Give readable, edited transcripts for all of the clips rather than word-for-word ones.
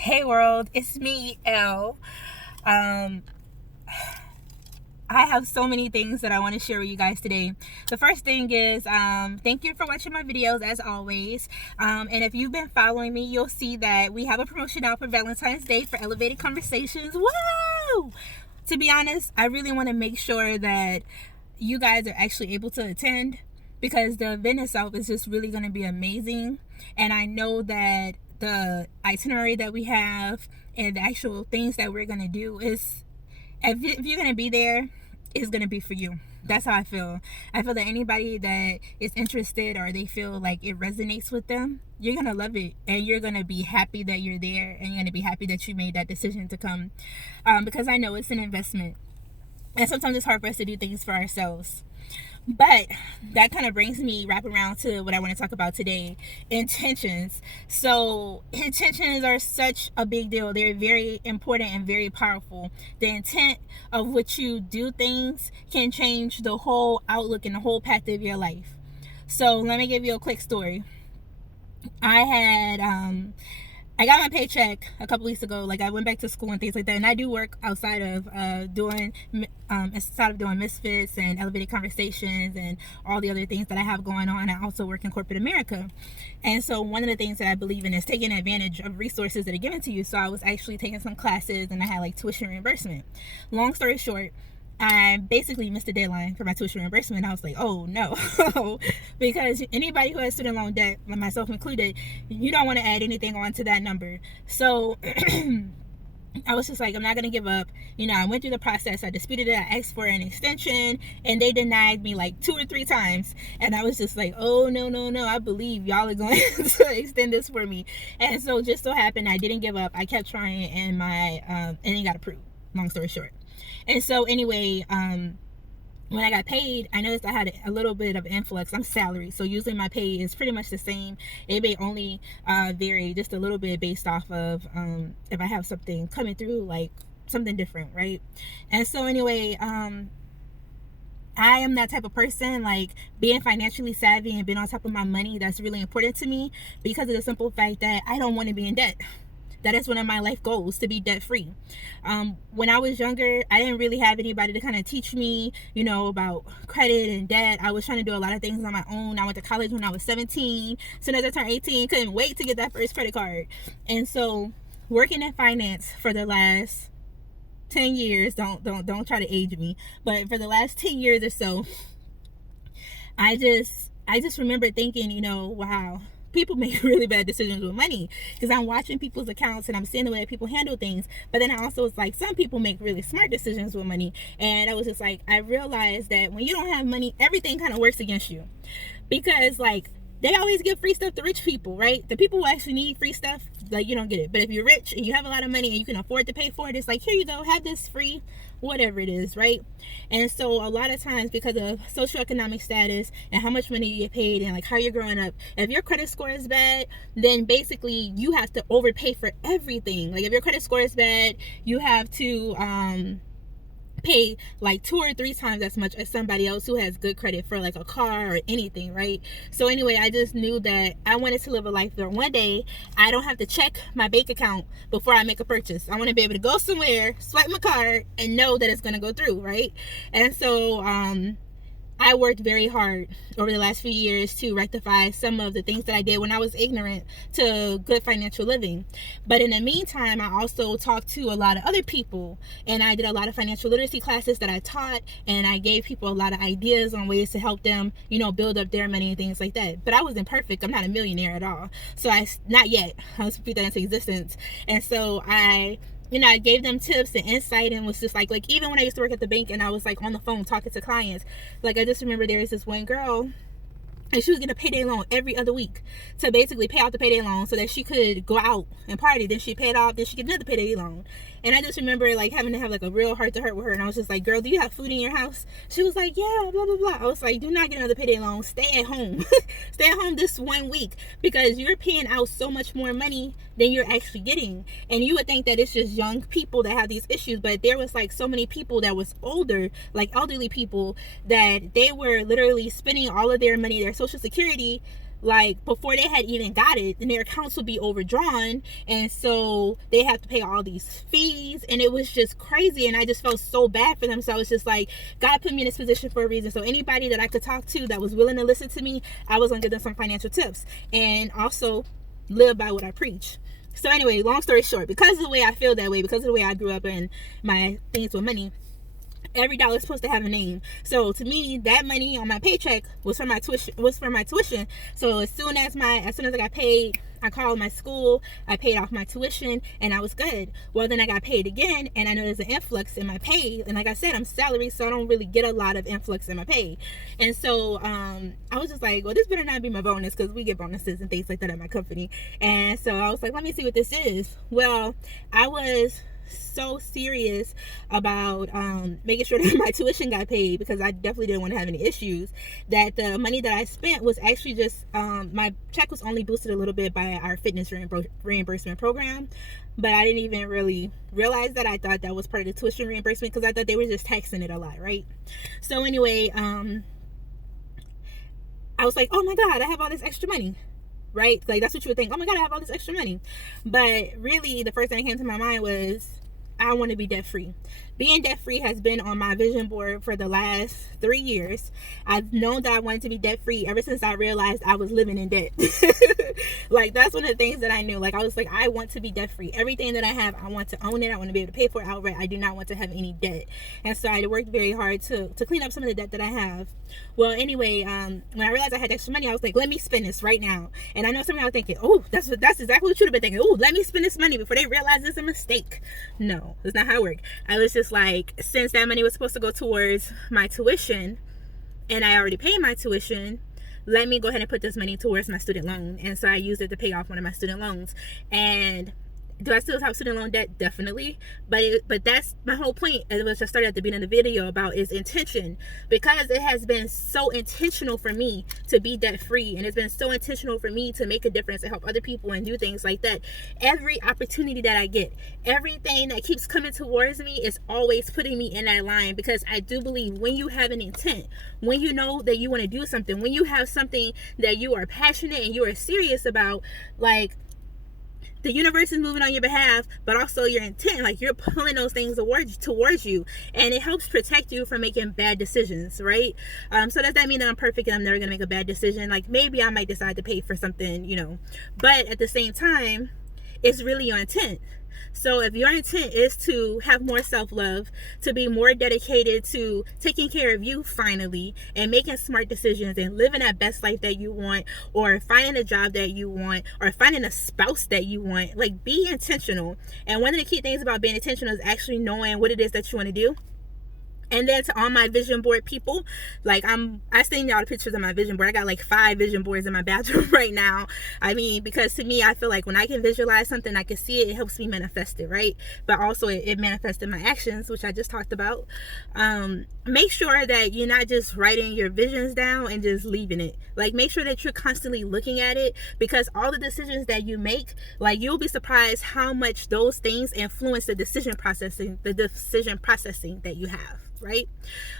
Hey world, it's me, Elle. Um, I have so many things that I want to share with you guys today. The first thing is thank you for watching my videos as always. And if you've been following me, you'll see that we have a promotion out for Valentine's Day for Elevated Conversations. Woo! To be honest, I really want to make sure that you guys are actually able to attend because the event itself is just really going to be amazing. And I know that the itinerary that we have and the actual things that we're going to do is, if you're going to be there, it's going to be for you. That's how I feel. I feel that anybody that is interested or they feel like it resonates with them, you're going to love it. And you're going to be happy that you're there. And you're going to be happy that you made that decision to come. Because I know it's an investment. And sometimes it's hard for us to do things for ourselves. But that kind of brings me wrap around to what I want to talk about today: intentions. So intentions are such a big deal. They're very important and very powerful. The intent of which you do things can change the whole outlook and the whole path of your life. So let me give you a quick story. I got my paycheck a couple weeks ago. Like, I went back to school and things like that, and I do work outside of doing Misfits and Elevated Conversations and all the other things that I have going on. I also work in corporate America, and so one of the things that I believe in is taking advantage of resources that are given to you. So I was actually taking some classes, and I had like tuition reimbursement. Long story short, I basically missed the deadline for my tuition reimbursement. I was like, oh no. Because anybody who has student loan debt, myself included, you don't want to add anything on to that number. So I was just like, I'm not going to give up. I went through the process. I disputed it. I asked for an extension, and they denied me like 2 or 3 times. And I was just like, oh, no. I believe y'all are going to extend this for me. And so just so happened, I didn't give up. I kept trying, and and it got approved. Long story short. And so anyway, when I got paid, I noticed I had a little bit of influx. I'm salary, so usually my pay is pretty much the same. It may only vary just a little bit based off of if I have something coming through, like something different, right? And so anyway, I am that type of person, like being financially savvy and being on top of my money. That's really important to me because of the simple fact that I don't want to be in debt. That is one of my life goals, to be debt free. When I was younger, I didn't really have anybody to kind of teach me, about credit and debt. I was trying to do a lot of things on my own. I went to college when I was 17. As soon as I turned 18, couldn't wait to get that first credit card. And so working in finance for the last 10 years, don't try to age me, but for the last 10 years or so, I just remember thinking, wow, people make really bad decisions with money, because I'm watching people's accounts and I'm seeing the way that people handle things. But then I also was like, some people make really smart decisions with money. And I was just like, I realized that when you don't have money, everything kind of works against you, because like they always give free stuff to rich people, right? The people who actually need free stuff, like, you don't get it. But if you're rich and you have a lot of money and you can afford to pay for it, it's like, here you go, have this free, whatever it is, right? And so a lot of times, because of socioeconomic status and how much money you get paid and like how you're growing up, if your credit score is bad, then basically you have to overpay for everything. Like if your credit score is bad, you have to pay like 2 or 3 times as much as somebody else who has good credit for like a car or anything, right? So anyway, I just knew that I wanted to live a life where one day I don't have to check my bank account before I make a purchase. I want to be able to go somewhere, swipe my card, and know that it's going to go through, right? And so I worked very hard over the last few years to rectify some of the things that I did when I was ignorant to good financial living. But in the meantime, I also talked to a lot of other people, and I did a lot of financial literacy classes that I taught, and I gave people a lot of ideas on ways to help them, build up their money and things like that. But I wasn't perfect. I'm not a millionaire at all. So not yet. I was put that into existence. And so I gave them tips and insight, and was just like even when I used to work at the bank and I was like on the phone talking to clients, like I just remember there was this one girl, and she was getting a payday loan every other week to basically pay off the payday loan so that she could go out and party. Then she paid off, then she get another payday loan. And I just remember like having to have like a real heart to heart with her, and I was just like, girl, do you have food in your house? She was like, yeah, blah blah blah. I was like, do not get another payday loan. Stay at home. Stay at home this 1 week, because you're paying out so much more money than you're actually getting. And you would think that it's just young people that have these issues, but there was like so many people that was older, like elderly people, that they were literally spending all of their money, their social security, like before they had even got it, and their accounts would be overdrawn, and so they have to pay all these fees, and it was just crazy. And I just felt so bad for them. So I was just like, God put me in this position for a reason. So anybody that I could talk to that was willing to listen to me, I was gonna give them some financial tips and also live by what I preach. So anyway, long story short, because of the way I feel that way, because of the way I grew up and my things with money, every dollar is supposed to have a name. So to me, that money on my paycheck was for my tuition. So as soon as I got paid, I called my school, I paid off my tuition, and I was good. Well, then I got paid again, and I know there's an influx in my pay. And like I said, I'm salary, so I don't really get a lot of influx in my pay. And so I was just like, well, this better not be my bonus, because we get bonuses and things like that at my company. And so I was like, let me see what this is. Well, I was so serious about making sure that my tuition got paid, because I definitely didn't want to have any issues, that the money that I spent was actually just my check was only boosted a little bit by our fitness reimbursement program, but I didn't even really realize that. I thought that was part of the tuition reimbursement, because I thought they were just taxing it a lot, right? So anyway, I was like, oh my God, I have all this extra money, right? Like, that's what you would think. Oh my God, I have all this extra money. But really, the first thing that came to my mind was, I want to be debt free. Being debt free has been on my vision board for the last 3 years. I've known that I wanted to be debt free ever since I realized I was living in debt. Like, that's one of the things that I knew. Like, I was like, I want to be debt free. Everything that I have, I want to own it. I want to be able to pay for it outright. I do not want to have any debt. And so I worked very hard to clean up some of the debt that I have. Well, anyway, when I realized I had extra money, I was like, let me spend this right now. And I know some of y'all thinking, oh, that's exactly what you'd have been thinking. Oh, let me spend this money before they realize it's a mistake. No, that's not how it worked. I was just like, since that money was supposed to go towards my tuition, and I already paid my tuition, let me go ahead and put this money towards my student loan. And so I used it to pay off one of my student loans. And do I still have student loan debt? Definitely. But that's my whole point, as I started at the beginning of the video about, is intention. Because it has been so intentional for me to be debt free, and it's been so intentional for me to make a difference and help other people and do things like that. Every opportunity that I get, everything that keeps coming towards me is always putting me in that line, because I do believe when you have an intent, when you know that you want to do something, when you have something that you are passionate and you are serious about, like, the universe is moving on your behalf, but also your intent, like, you're pulling those things towards you, and it helps protect you from making bad decisions, right? So does that mean that I'm perfect and I'm never gonna make a bad decision? Like, maybe I might decide to pay for something, but at the same time, it's really your intent. So if your intent is to have more self-love, to be more dedicated to taking care of you finally, and making smart decisions and living that best life that you want, or finding a job that you want, or finding a spouse that you want, like, be intentional. And one of the key things about being intentional is actually knowing what it is that you want to do. And then to all my vision board people, like, I send y'all the pictures of my vision board. I got like 5 vision boards in my bathroom right now. I mean, because to me, I feel like when I can visualize something, I can see it, it helps me manifest it, right? But also it manifests in my actions, which I just talked about. Make sure that you're not just writing your visions down and just leaving it. Like, make sure that you're constantly looking at it, because all the decisions that you make, like, you'll be surprised how much those things influence the decision processing that you have, right?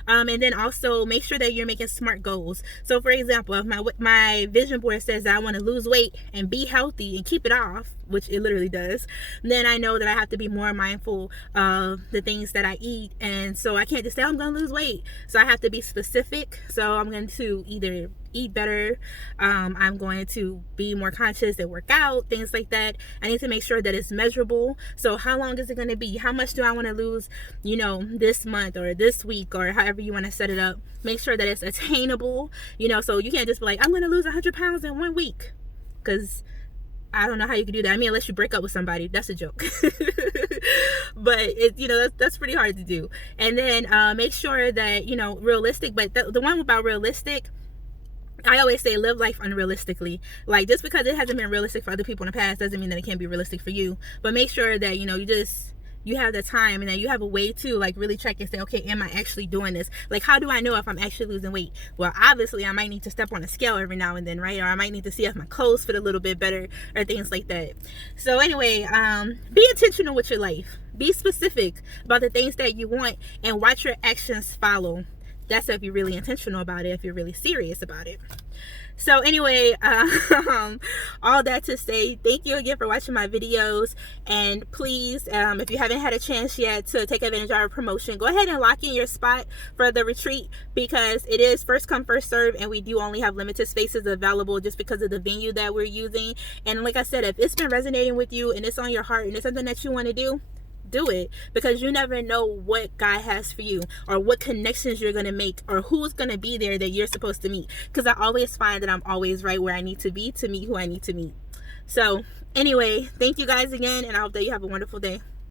And then also make sure that you're making smart goals. So for example, if my vision board says that I want to lose weight and be healthy and keep it off, which it literally does, then I know that I have to be more mindful of the things that I eat. And so I can't just say, I'm going to lose weight. So I have to be specific. So I'm going to either eat better, I'm going to be more conscious and work out, things like that. I need to make sure that it's measurable. So how long is it going to be? How much do I want to lose, this month or this week, or however you want to set it up? Make sure that it's attainable, so you can't just be like, I'm going to lose 100 pounds in 1 week, because I don't know how you can do that. I mean, unless you break up with somebody. That's a joke. But that's pretty hard to do. And then make sure that realistic. But the one about realistic, I always say, live life unrealistically. Like, just because it hasn't been realistic for other people in the past doesn't mean that it can't be realistic for you. But make sure that you have the time, and then you have a way to, like, really check and say, okay, am I actually doing this? Like, how do I know if I'm actually losing weight? Well, obviously I might need to step on a scale every now and then, right? Or I might need to see if my clothes fit a little bit better, or things like that. So anyway, be intentional with your life. Be specific about the things that you want, and watch your actions follow. That's if you're really intentional about it, if you're really serious about it. So anyway, all that to say, thank you again for watching my videos, and please, if you haven't had a chance yet to take advantage of our promotion, go ahead and lock in your spot for the retreat, because it is first come first serve, and we do only have limited spaces available just because of the venue that we're using. And like I said, if it's been resonating with you and it's on your heart and it's something that you want to do it, because you never know what God has for you, or what connections you're going to make, or who's going to be there that you're supposed to meet, because I always find that I'm always right where I need to be to meet who I need to meet. So anyway, thank you guys again, and I hope that you have a wonderful day.